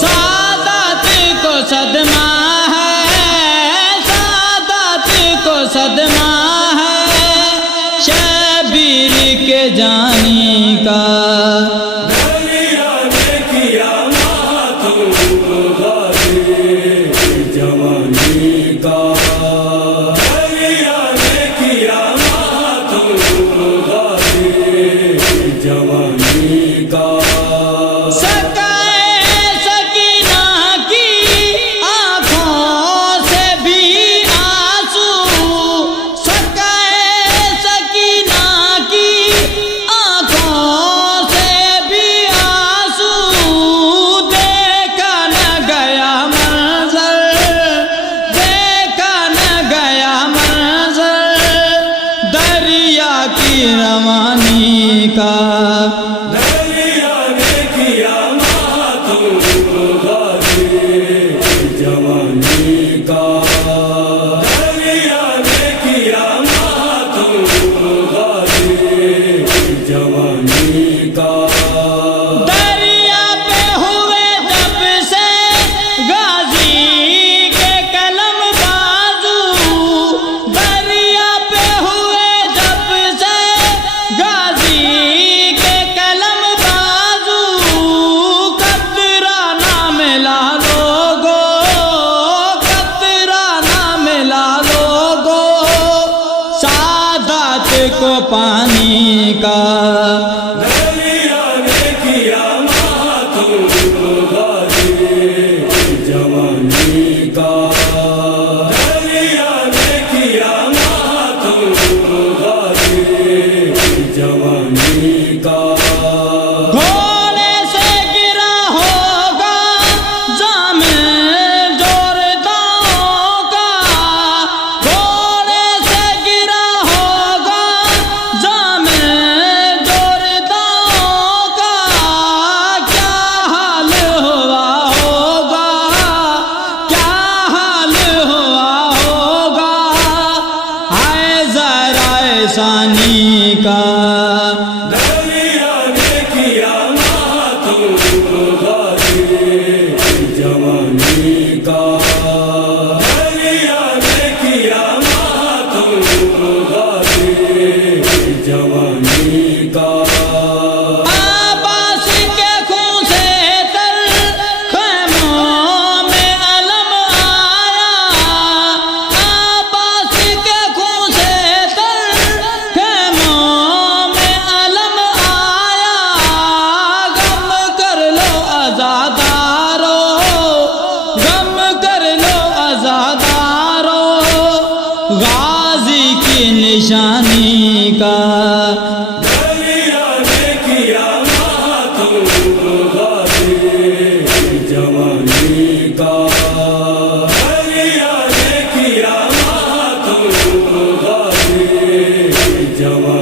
سعادت کو صدمہ ہے، سعادت کو صدمہ ہے شبیر کے جانی کا۔ دریا نے کیا ماتم غازی جوانی کا، دریا نے کیا ماتم غازی جوانی کا۔ روانی کا دریا نے کیا ماتم غازی جوانی کا، دریا نے کیا ماتم غازی جوانی کا۔ دریا پہ ہوئے جب سے غازی کے قلم بازو، دریا پہ ہوئے جب سے غازی کے قلم بازو، قطرہ نہ ملا لوگو، قطرہ نہ ملا لوگو سعادت کو پانی کا۔ دریا نے کیا ماتم غازی جوانی کا، دریا نے کیا ماتم غازی جوانی کا۔ گھوڑے سے گرا ہوگا ضامن جورداؤں کا، گھوڑے سے گرا ہوگا ضامن جورداؤں کا، کیا حال ہوا ہوگا، کیا حال ہوا ہوگا ہے ذرا ثانی کا۔ دریا نے کیا ماتم غازی جوانی کا، دریا نے کیا ماتم غازی جوانی کا۔ عباس کے خون سے تر خیموں میں علم آیا، عباس کے خون سے تر خیموں میں علم آیا، غم کر لو عزادارو، غم کر لو عزادارو غازی کی نشانی کا۔ دریا نے کیا ماتم غازی جوانی کا، دریا نے کیا ماتم غازی جوانی